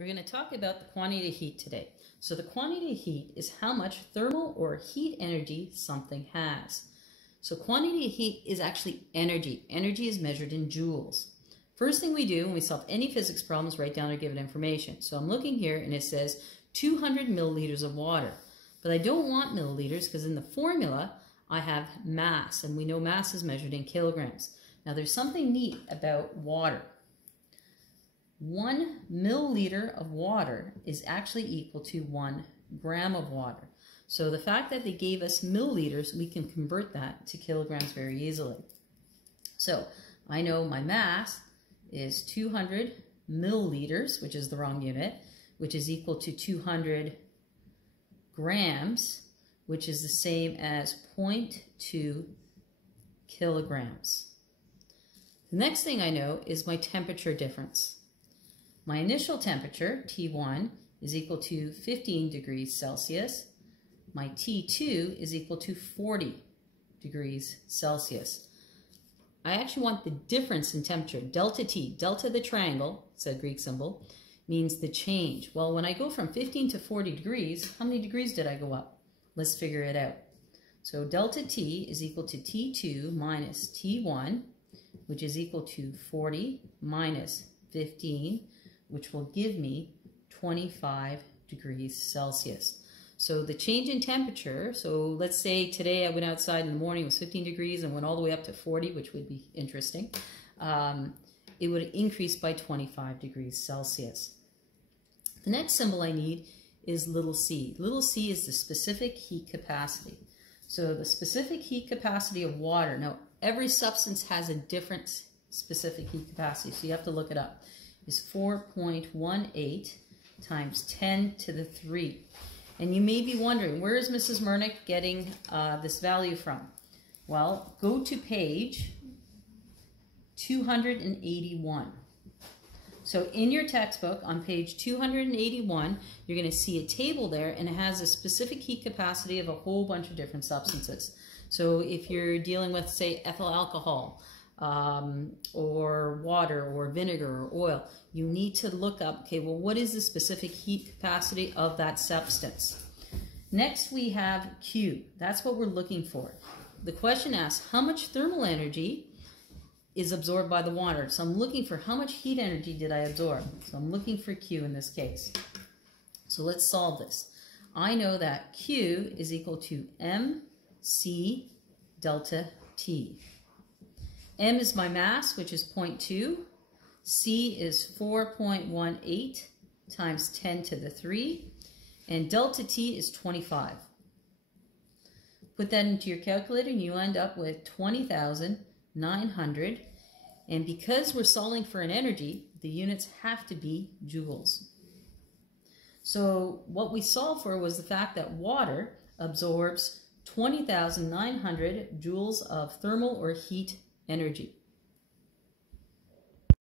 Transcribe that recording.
We're going to talk about the quantity of heat today. So the quantity of heat is how much thermal or heat energy something has. So quantity of heat is actually energy. Energy is measured in joules. First thing we do when we solve any physics problems, write down our given information. So I'm looking here and it says 200 milliliters of water. But I don't want milliliters because in the formula I have mass, and we know mass is measured in kilograms. Now there's something neat about water. 1 milliliter of water is actually equal to 1 gram of water. So the fact that they gave us milliliters, we can convert that to kilograms very easily. So I know my mass is 200 milliliters, which is the wrong unit, which is equal to 200 grams, which is the same as 0.2 kilograms. The next thing I know is my temperature difference. My initial temperature, T1, is equal to 15 degrees Celsius. My T2 is equal to 40 degrees Celsius. I actually want the difference in temperature, delta T. Delta, the triangle, it's a Greek symbol, means the change. Well, when I go from 15 to 40 degrees, how many degrees did I go up? Let's figure it out. So delta T is equal to T2 minus T1, which is equal to 40 minus 15, which will give me 25 degrees Celsius. So the change in temperature, so let's say today I went outside in the morning, it was 15 degrees and went all the way up to 40, which would be interesting. It would increase by 25 degrees Celsius. The next symbol I need is little c. Little c is the specific heat capacity. So the specific heat capacity of water, now every substance has a different specific heat capacity, so you have to look it up, is 4.18 times 10 to the 3. And you may be wondering, where is Mrs. Murnick getting this value from? Well, go to page 281. So in your textbook on page 281, you're going to see a table there, and it has a specific heat capacity of a whole bunch of different substances. So if you're dealing with, say, ethyl alcohol, or water or vinegar or oil, you need to look up, okay, well, what is the specific heat capacity of that substance? Next, we have Q. That's what we're looking for. The question asks, how much thermal energy is absorbed by the water? So I'm looking for how much heat energy did I absorb. So I'm looking for Q in this case. So let's solve this. I know that Q is equal to mc delta T. M is my mass, which is 0.2. C is 4.18 times 10 to the 3. And delta T is 25. Put that into your calculator and you end up with 20,900. And because we're solving for an energy, the units have to be joules. So what we solved for was the fact that water absorbs 20,900 joules of thermal or heat energy.